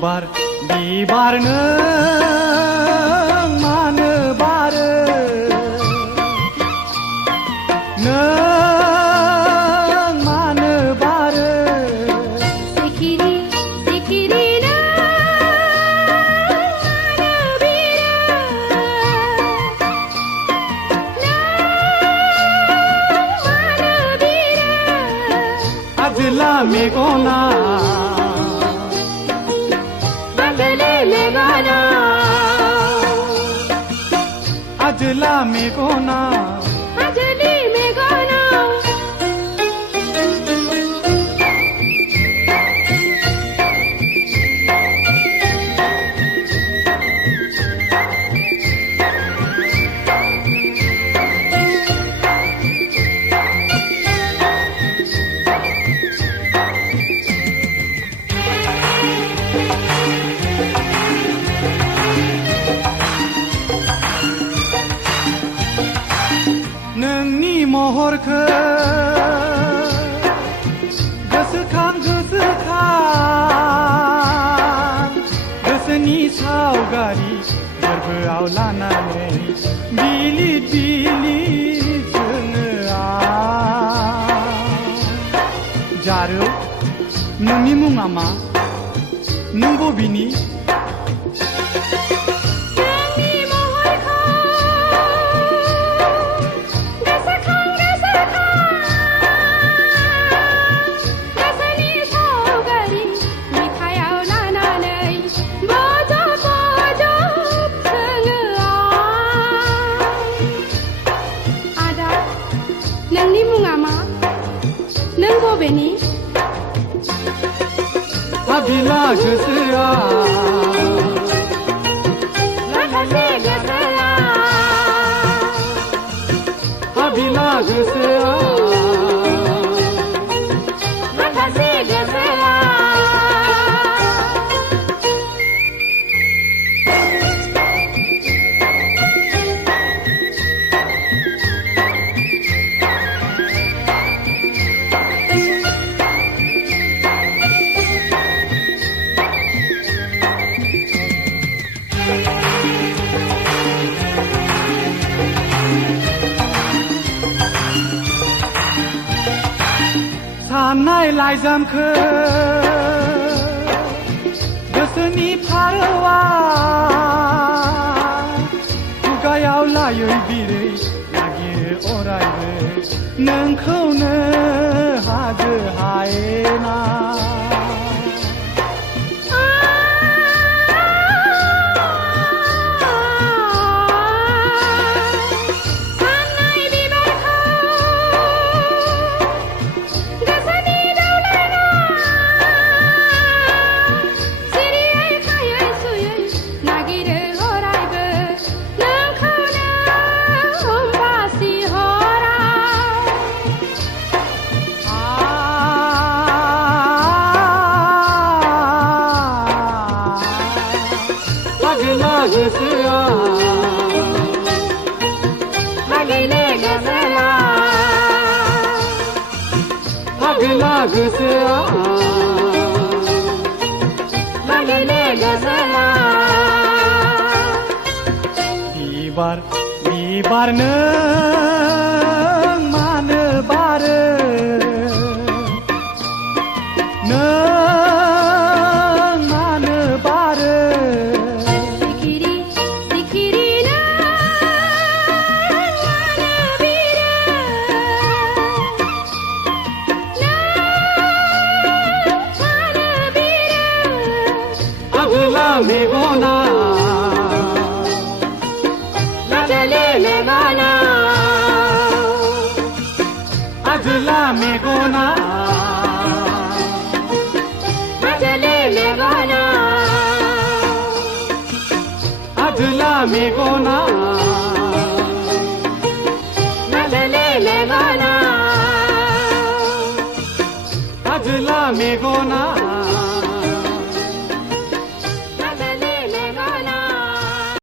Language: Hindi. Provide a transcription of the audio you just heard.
बिबार नों मानो बारो नों मानो बारो सिखिरि सिखिरि नों मानो बिरो नों मानो बिरो आजला मेगना आजला मेगना आजली मेगना नोंनि महरखौ गोसोखां गोसोनि सावगारि गोरबोआव लानानै बिलिद बिलिद जोङो जारौ नोंनि मुङा मा नों बबेनि नोंनि मुङा मा नों बबेनि हाबिला गोसोआ माखासे गोसोआ हाबिला गोसोआ माखासे गोसोआ साननाय लाइजामखौ गोसोनि फारौआ खुगायाव लायै बिरै नागिरो अरायबो नोंखौनो हाजो हायेना गोसोआ हागैले गोसोआ हागैला गोसोआ हागैले गोसोआ बिबार नों मानो बारो नों मानो बारो आजला मेगना आजली मेगना आजला मेगना आजली मेगना आजला मेगना आजली मेगना आजला मेगना